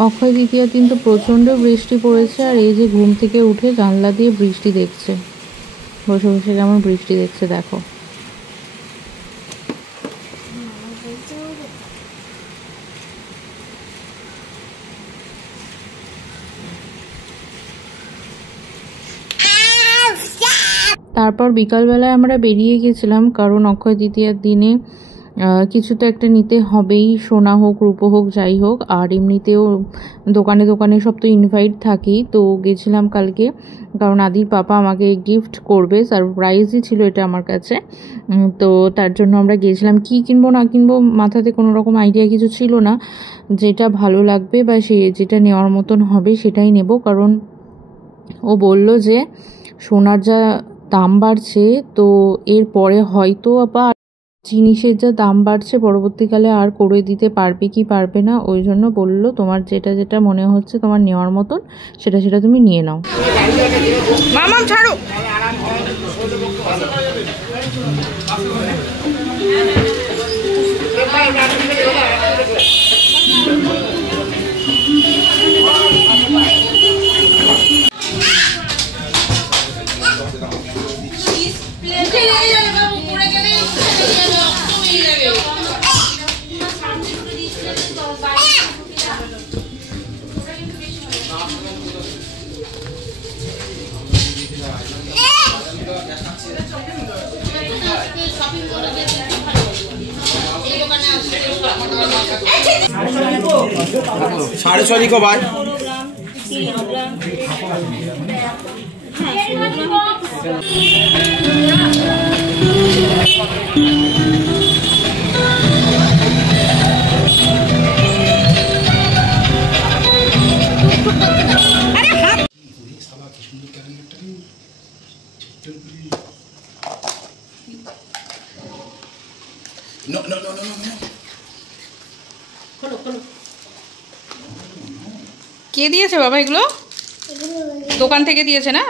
অক্ষয় তৃতীয়ার দিন তো প্রচণ্ড বৃষ্টি পড়েছে, আর এই যে ঘুম থেকে উঠে জানলা দিয়ে বৃষ্টি দেখছে, বসে বসে কেমন বৃষ্টি দেখছে দেখো। তারপর বিকালবেলায় আমরা বেরিয়ে গেছিলাম, কারণ অক্ষয় তৃতীয়ার দিনে কিছু তো একটা নিতে হবেই, সোনা হোক রূপো হোক যাই হোক। আর এমনিতেও দোকানে দোকানে সব তো ইনভাইট থাকেই, তো গেছিলাম কালকে, কারণ আদির পাপা আমাকে গিফট করবে, সারপ্রাইজই ছিল এটা আমার কাছে। তো তার জন্য আমরা গেছিলাম। কি কিনবো না কিনবো মাথাতে কোনো রকম আইডিয়া কিছু ছিল না, যেটা ভালো লাগবে বা সে যেটা নেওয়ার মতন হবে সেটাই নেব। কারণ ও বলল যে সোনার যা দাম বাড়ছে, তো এরপরে হয়তো বা জিনিসের যা দাম বাড়ছে পরবর্তীকালে আর করে দিতে পারবে কি পারবে না, ওই জন্য বললো তোমার যেটা যেটা মনে হচ্ছে তোমার নেওয়ার মতন সেটা সেটা তুমি নিয়ে নাও। মামাম ছাড়ো। साढ़े 6 को बाद No, no, no, no, no. কে দিয়েছে বাবা এগুলো? দোকান থেকে দিয়েছে না?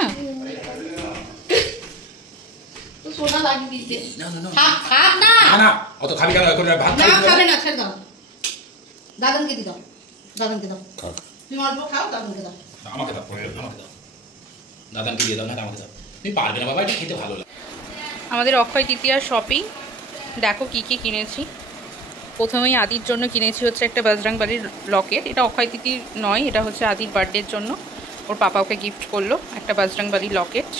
তো সোনা লাগিয়ে দিতে। No, no, no. খাক না। না অত খাবি কেন? এখন ভাত না খাবে না, ছেড়ে দাও। দাদানকে দি দাও। দাদানকে দাও। তুমি অল্প খাও, দাদানকে দাও। আমাকে দাও, আমাকে দাও। দাদানকে দিয়ে দাও না, আমাকে দাও। তুমি পারবে না বাবা, এটা খেতে ভালো লাগে। আমাদের অক্ষয় তৃতীয়ার শপিং দেখো কি কি কিনেছি। প্রথমেই আদির জন্য কিনেছি হচ্ছে একটা বজরংবলীর লকেট। এটা অক্ষয় তৃতীর নয়, এটা হচ্ছে আদির বার্থডের জন্য, ওর পাপা ওকে গিফট করলো একটা বজরংবলী লকেট।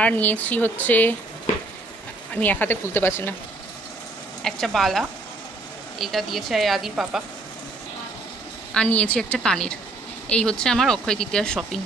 আর নিয়েছি হচ্ছে, আমি এক হাতে খুলতে পারছি না, একটা বালা, এটা দিয়েছে আদির পাপা। আর নিয়েছি একটা কানের। এই হচ্ছে আমার অক্ষয় তৃতীয়ার শপিং।